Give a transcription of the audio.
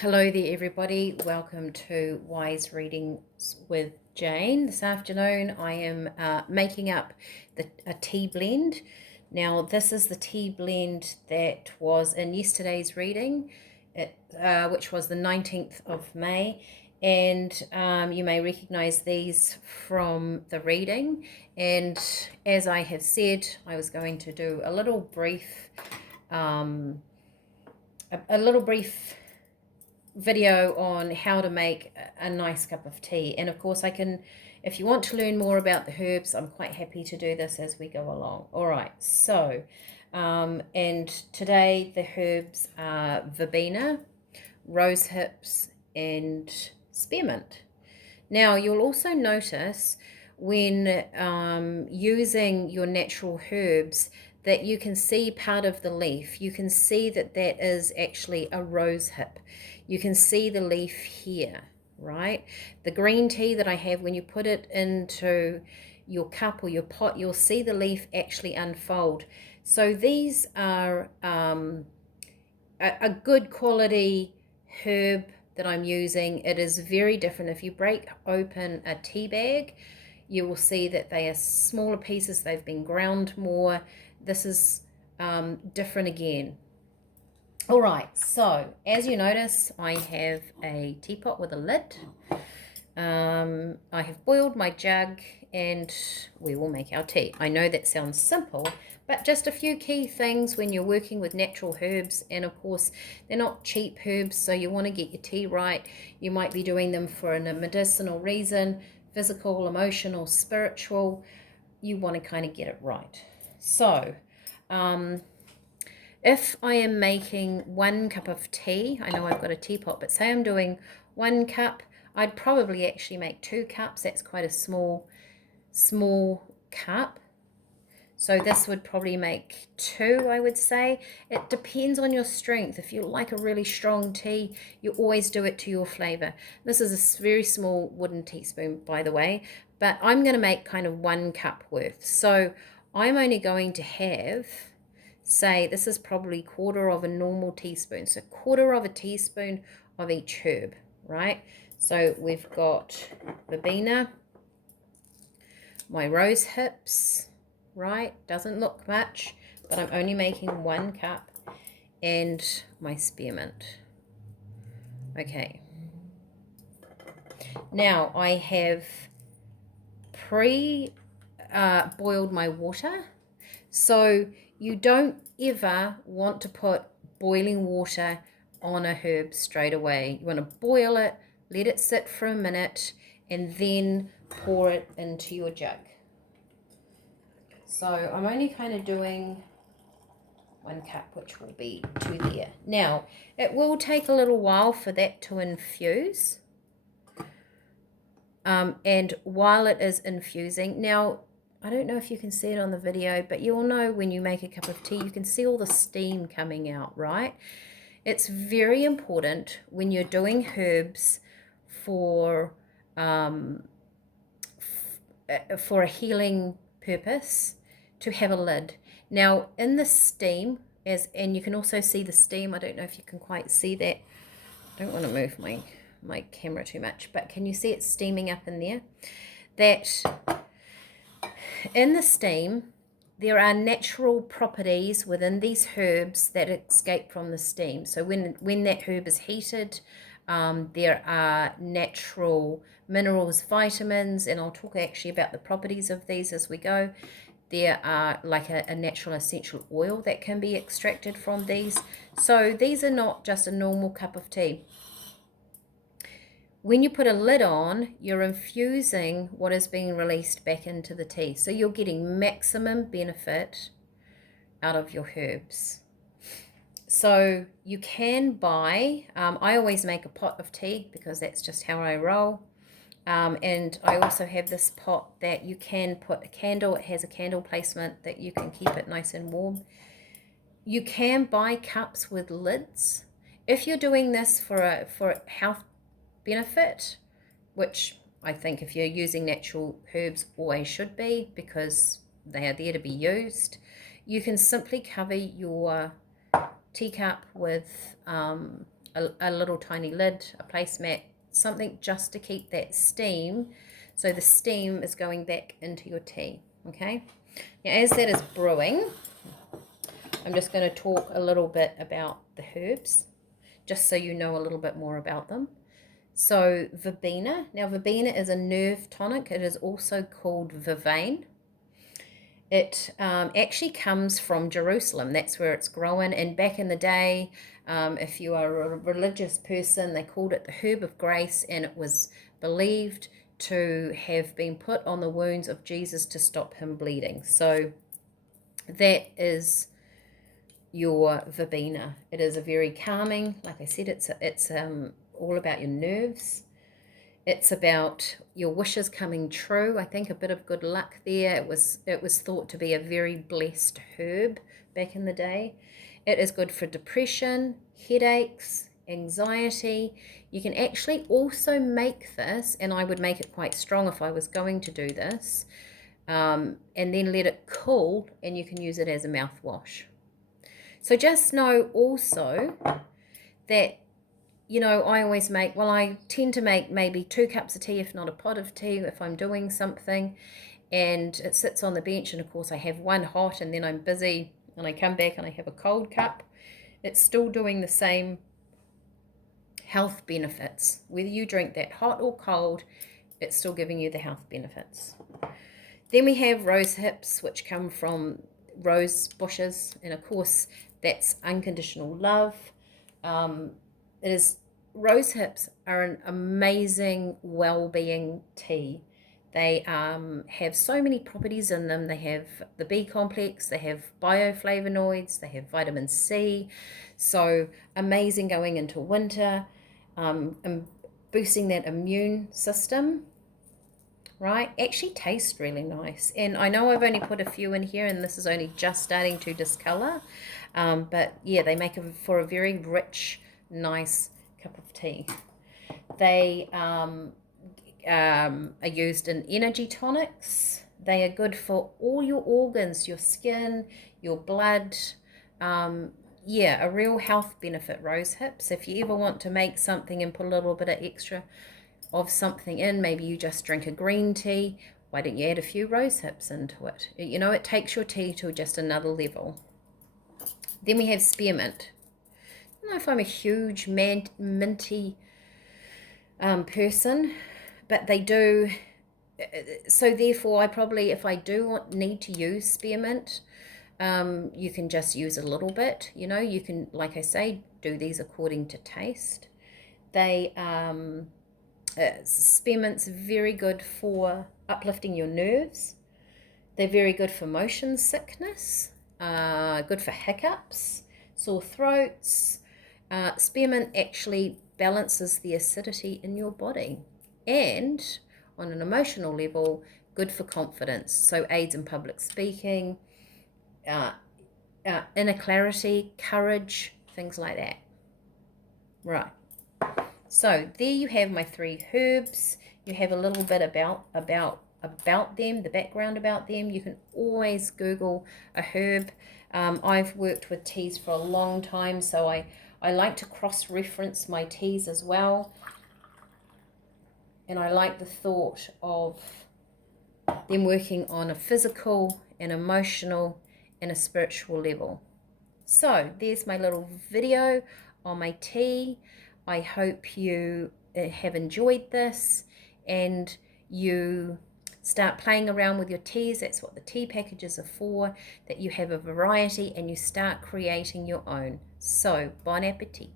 Hello there, everybody. Welcome to Wise Readings with Jane. This afternoon, I am making up a tea blend. Now, this is the tea blend that was in yesterday's reading, which was the 19th of May. And you may recognize these from the reading. And as I have said, I was going to do a little brief, a little brief video on how to make a nice cup of tea. And of course, if you want to learn more about the herbs, I'm quite happy to do this as we go along. All right, so and today the herbs are verbena, rose hips, and spearmint. Now you'll also notice when using your natural herbs that you can see part of the leaf. You can see that that is actually a rose hip. You can see the leaf here, right? The green tea that I have, when you put it into your cup or your pot, you'll see the leaf actually unfold. So these are a good quality herb that I'm using. It is very different. If you break open a tea bag, you will see that they are smaller pieces. They've been ground more. This is different again. All right, so as you notice, I have a teapot with a lid. I have boiled my jug and we will make our tea. I know that sounds simple, but just a few key things when you're working with natural herbs, and of course they're not cheap herbs, so you want to get your tea right. You might be doing them for a medicinal reason, physical, emotional, spiritual. You want to kind of get it right. So if I am making 1 cup of tea, I know I've got a teapot, but say I'm doing 1 cup, I'd probably actually make 2 cups. That's quite a small cup. So this would probably make 2, I would say. It depends on your strength. If you like a really strong tea, you always do it to your flavor. This is a very small wooden teaspoon, by the way, but I'm going to make kind of 1 cup worth. So I'm only going to have, say, this is probably 1/4 of a normal teaspoon. So 1/4 of a teaspoon of each herb, right? So we've got verbena, my rose hips, right? Doesn't look much, but I'm only making 1 cup, and my spearmint. Okay. Now I have boiled my water. So you don't ever want to put boiling water on a herb straight away. You want to boil it, let it sit for a minute, and then pour it into your jug. So I'm only kind of doing 1 cup, which will be 2 there. Now, it will take a little while for that to infuse. And while it is infusing, now, I don't know if you can see it on the video, but you'll know when you make a cup of tea, you can see all the steam coming out, right? It's very important when you're doing herbs for a healing purpose to have a lid. Now, in the steam, and you can also see the steam, I don't know if you can quite see that. I don't want to move my camera too much, but can you see it steaming up in there? That in the steam, there are natural properties within these herbs that escape from the steam. So when that herb is heated, there are natural minerals, vitamins, and I'll talk actually about the properties of these as we go. There are like a natural essential oil that can be extracted from these. So these are not just a normal cup of tea. When you put a lid on, you're infusing what is being released back into the tea. So you're getting maximum benefit out of your herbs. So you can buy, I always make a pot of tea because that's just how I roll. And I also have this pot that you can put a candle. It has a candle placement that you can keep it nice and warm. You can buy cups with lids. If you're doing this for a health benefit, which I think if you're using natural herbs always should be because they are there to be used, you can simply cover your teacup with a a little tiny lid, a placemat, something just to keep that steam. So the steam is going back into your tea, okay? Now, as that is brewing, I'm just going to talk a little bit about the herbs, just so you know a little bit more about them. So verbena. Now, verbena is a nerve tonic. It is also called vervain. It actually comes from Jerusalem. That's where it's growing. And back in the day, if you are a religious person, they called it the herb of grace, and it was believed to have been put on the wounds of Jesus to stop him bleeding. So that is your verbena. It is a very calming, like I said, it's all about your nerves. It's about your wishes coming true. I think a bit of good luck there. It was thought to be a very blessed herb back in the day. It is good for depression, headaches, anxiety. You can actually also make this, and I would make it quite strong if I was going to do this, and then let it cool, and you can use it as a mouthwash. So just know also that, you know, I always make, well, I tend to make maybe 2 cups of tea, if not a pot of tea, if I'm doing something, and it sits on the bench, and of course I have one hot, and then I'm busy, and I come back and I have a cold cup. It's still doing the same health benefits. Whether you drink that hot or cold, it's still giving you the health benefits. Then we have rose hips, which come from rose bushes, and of course that's unconditional love. Rose hips are an amazing well-being tea. They have so many properties in them. They have the B complex, they have bioflavonoids, they have vitamin C. So amazing going into winter, and boosting that immune system, right? Actually tastes really nice. And I know I've only put a few in here, and this is only just starting to discolor. But yeah, they make for a very rich, nice cup of tea. They are used in energy tonics. They are good for all your organs, your skin, your blood. Yeah, a real health benefit, rose hips. If you ever want to make something and put a little bit of extra of something in, maybe you just drink a green tea, why don't you add a few rose hips into it? You know, it takes your tea to just another level. Then we have spearmint. I don't know if I'm a huge minty person, but they do. So therefore, I probably, if I do need to use spearmint, you can just use a little bit. You know, you can, like I say, do these according to taste. They spearmint's very good for uplifting your nerves. They're very good for motion sickness, good for hiccups, sore throats. Spearmint actually balances the acidity in your body, and on an emotional level, good for confidence. So aids in public speaking, inner clarity, courage, things like that. Right. So there you have my 3 herbs. You have a little bit about them, the background about them. You can always Google a herb. I've worked with teas for a long time, so I like to cross-reference my teas as well. And I like the thought of them working on a physical, an emotional, and a spiritual level. So there's my little video on my tea. I hope you have enjoyed this, and you start playing around with your teas. That's what the tea packages are for, that you have a variety and you start creating your own. So, bon appetit.